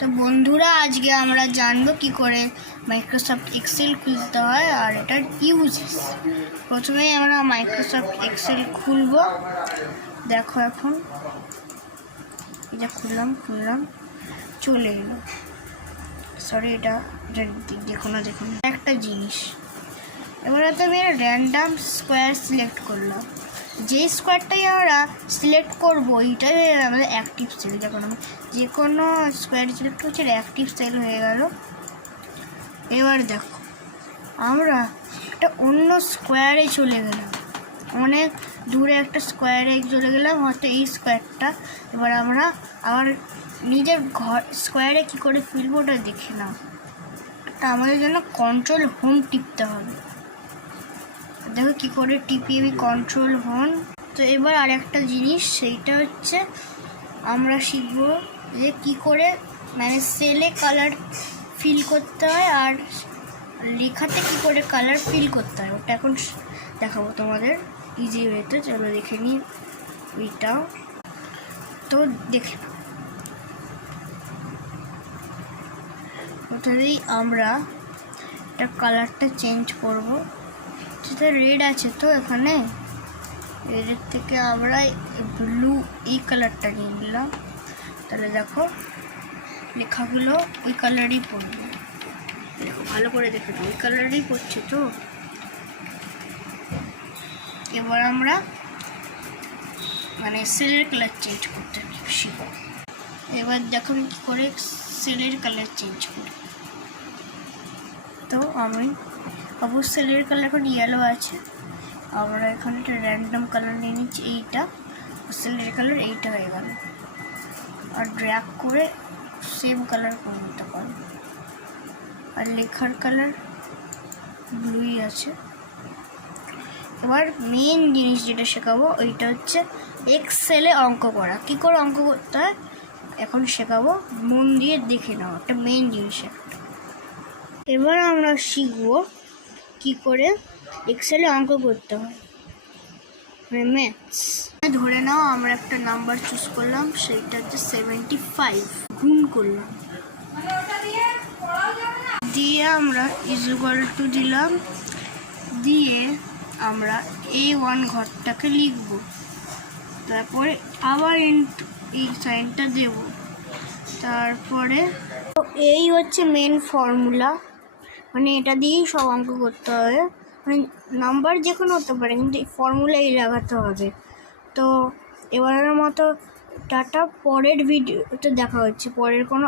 তো বন্ধুরা, আজকে আমরা জানবো কি করে মাইক্রোসফট এক্সেল খুলতে হয় আর এটার ইউজেস। প্রথমেই আমরা মাইক্রোসফট এক্সেল খুলব। দেখো, এখন এটা খুললাম চলে এলো। সরি, এটা দেখুন একটা জিনিস। এবারে তো আমি র্যান্ডাম স্কোয়ার সিলেক্ট করলাম। যে স্কোয়ারটাই আমরা সিলেক্ট করবো এইটাই আমাদের অ্যাক্টিভ সেল। যখন আমি যে কোনো স্কোয়ার সিলেক্ট করছি অ্যাক্টিভ সেল হয়ে গেল। এবার দেখো, আমরা একটা অন্য স্কোয়ারে চলে গেলাম, অনেক দূরে একটা স্কোয়ারে চলে গেলাম, হয়তো এই স্কোয়ারটা। এবার আমরা আবার নিজের ঘর স্কোয়ারে কী করে ফিরবো ওটা দেখে নাও। তা আমাদের জন্য কন্ট্রোল হোম টিপতে হবে। দেখো কী করে টিপি আমি কন্ট্রোল হোম। তো এবার আর একটা জিনিস, সেইটা হচ্ছে আমরা শিখবো যে কী করে মানে সেলে কালার ফিল করতে হয় আর লেখাতে কী করে কালার ফিল করতে হয়, ওটা এখন দেখাবো তোমাদের ইজি ওয়েতে। চলো দেখে নিই ওইটাও। তো দেখে প্রথমেই আমরা এটা কালারটা চেঞ্জ করবো। সেটা রেড আছে, তো এখানে রেডের থেকে আমরা ব্লু এই কালারটা নিয়ে নিলাম। তাহলে দেখো লেখাগুলো ওই কালারই পড়বে। দেখো ভালো করে দেখে ওই কালারই পড়ছে। তো এবার আমরা মানে সেলের কালার চেঞ্জ করতে শিখব। এবার দেখো আমি কী করে সেলের কালার চেঞ্জ করি। তো আমি অবশ্যই সেলের কালার এখন ইয়েলো আছে, আমরা এখানে একটা র্যান্ডম কালার নিয়ে নিচ্ছি। এইটা সেলের কালার এইটা হয়ে গেল। আর ড্র্যাগ করে সেম কালার করে নিতে পারো। আর লেখার কালার ব্লুই আছে। এবার মেন জিনিস যেটা শেখাবো ওইটা হচ্ছে এক্সেলে অঙ্ক করা। কী করে অঙ্ক করতে হয় এখন শেখাবো, মন দিয়ে দেখে নাও, একটা মেন জিনিস একটা। এবার আমরা শিখবো কী করে এক্সেলে অঙ্ক করতে হয়, মানে ম্যাথস। ধরে নাও আমরা একটা নাম্বার চুজ করলাম, সেইটা হচ্ছে 75, গুণ করলাম, দিয়ে আমরা ইকুয়াল টু দিলাম, দিয়ে আমরা A1 ঘরটাকে লিখব, তারপরে আবার এই সাইনটা দেব। তারপরে এই হচ্ছে মেন ফর্মুলা, মানে এটা দিয়েই সব অঙ্ক করতে হবে। মানে নাম্বার যে কোনো হতে পারে, কিন্তু এই ফর্মুলাই লাগাতে হবে। তো এবারের মতো টাটা, পরের ভিডিওতে দেখা হচ্ছে পরের কোনো